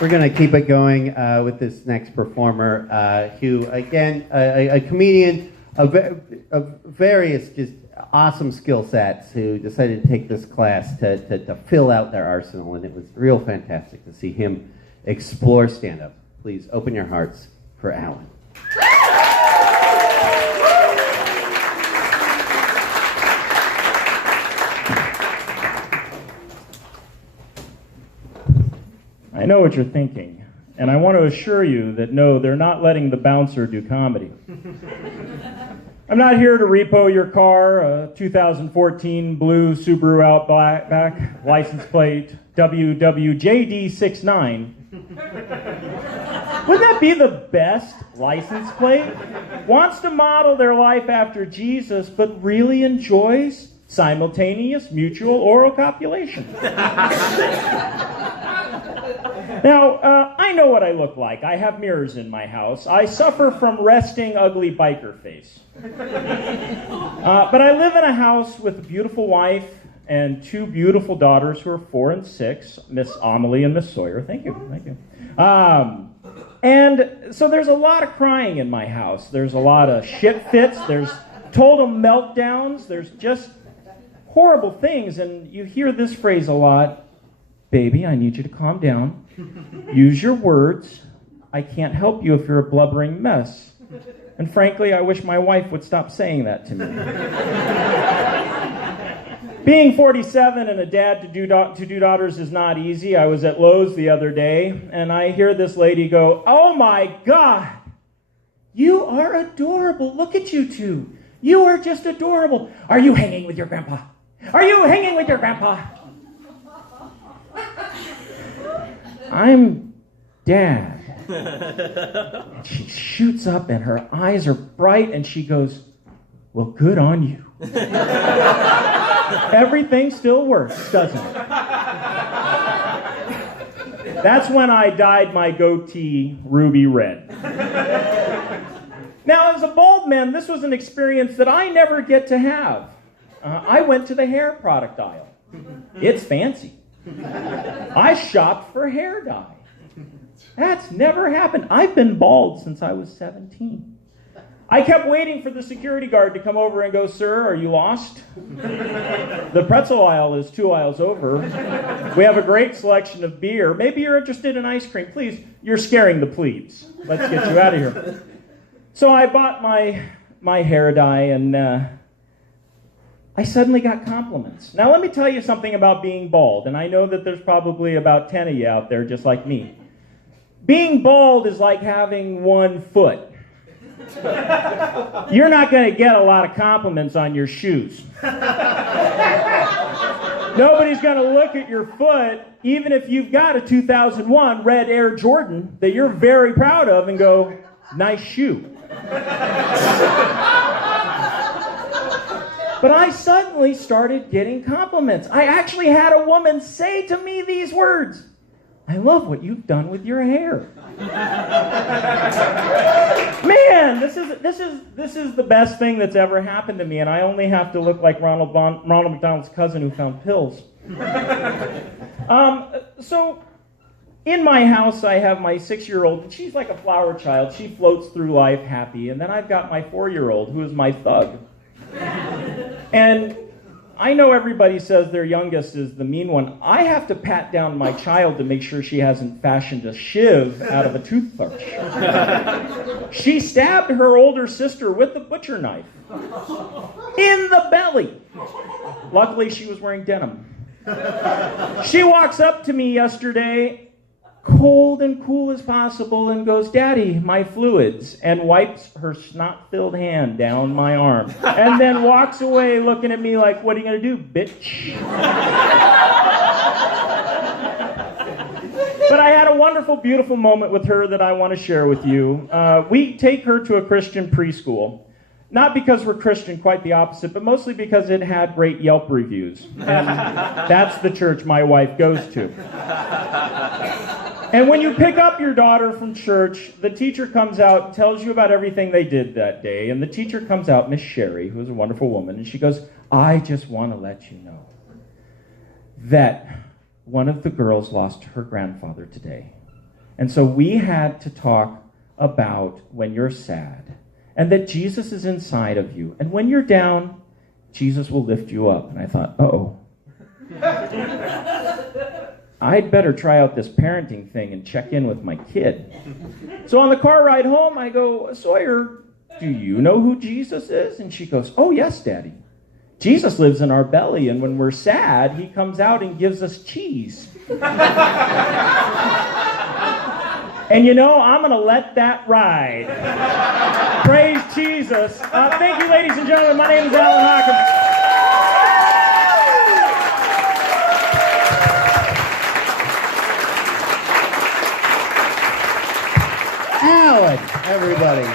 We're going to keep it going with this next performer, who, again, a comedian of various just awesome skill sets, who decided to take this class to fill out their arsenal, and it was real fantastic to see him explore stand-up. Please open your hearts for Alan. I know what you're thinking, and I want to assure you that no, they're not letting the bouncer do comedy. I'm not here to repo your car, a 2014 blue Subaru Outback, license plate WWJD69. Wouldn't that be the best license plate? Wants to model their life after Jesus, but really enjoys simultaneous mutual oral copulation. Now, I know what I look like. I have mirrors in my house. I suffer from resting ugly biker face. But I live in a house with a beautiful wife and two beautiful daughters who are 4 and 6, Miss Amelie and Miss Sawyer. Thank you. And so there's a lot of crying in my house. There's a lot of shit fits. There's total meltdowns. There's just horrible things. And you hear this phrase a lot: baby, I need you to calm down. Use your words. I can't help you if you're a blubbering mess. And frankly, I wish my wife would stop saying that to me. Being 47 and a dad to two daughters is not easy. I was at Lowe's the other day, and I hear this lady go, "Oh my God, you are adorable. Look at you two. You are just adorable. Are you hanging with your grandpa? Are you hanging with your grandpa?" I'm Dad. And she shoots up and her eyes are bright and she goes, "Well, good on you." Everything still works, doesn't it? That's when I dyed my goatee ruby red. Now, as a bald man, this was an experience that I never get to have. I went to the hair product aisle. It's fancy. I shopped for hair dye. That's never happened. I've been bald since I was 17. I kept waiting for the security guard to come over and go, "Sir, are you lost? The pretzel aisle is 2 aisles over. We have a great selection of beer. Maybe you're interested in ice cream. Please, you're scaring the plebes. Let's get you out of here." So I bought my hair dye, and I suddenly got compliments. Now, let me tell you something about being bald, and I know that there's probably about 10 of you out there just like me. Being bald is like having 1 foot. You're not going to get a lot of compliments on your shoes. Nobody's going to look at your foot, even if you've got a 2001 red Air Jordan that you're very proud of, and go, "Nice shoe." But I suddenly started getting compliments. I actually had a woman say to me these words: "I love what you've done with your hair." Man, this is the best thing that's ever happened to me, and I only have to look like Ronald McDonald's cousin who found pills. So in my house, I have my 6-year-old, and she's like a flower child. She floats through life happy, and then I've got my 4-year-old, who is my thug. And I know everybody says their youngest is the mean one. I have to pat down my child to make sure she hasn't fashioned a shiv out of a toothbrush. She stabbed her older sister with the butcher knife in the belly. Luckily, she was wearing denim. She walks up to me yesterday, cold and cool as possible, and goes, "Daddy, my fluids," and wipes her snot-filled hand down my arm, and then walks away looking at me like, "What are you going to do, bitch?" But I had a wonderful, beautiful moment with her that I want to share with you. We take her to a Christian preschool. Not because we're Christian, quite the opposite, but mostly because it had great Yelp reviews. And that's the church my wife goes to. And when you pick up your daughter from church, the teacher comes out and tells you about everything they did that day. And the teacher comes out, Miss Sherry, who is a wonderful woman, and she goes, "I just want to let you know that one of the girls lost her grandfather today. And so we had to talk about when you're sad and that Jesus is inside of you. And when you're down, Jesus will lift you up. And I thought, uh-oh. I'd better try out this parenting thing and check in with my kid. So on the car ride home, I go, Sawyer, do you know who Jesus is? And she goes, oh, yes, Daddy. Jesus lives in our belly, and when we're sad, he comes out and gives us cheese. And you know, I'm going to let that ride. Praise Jesus. Thank you, ladies and gentlemen. My name is Alan Hawkins. Alan, everybody.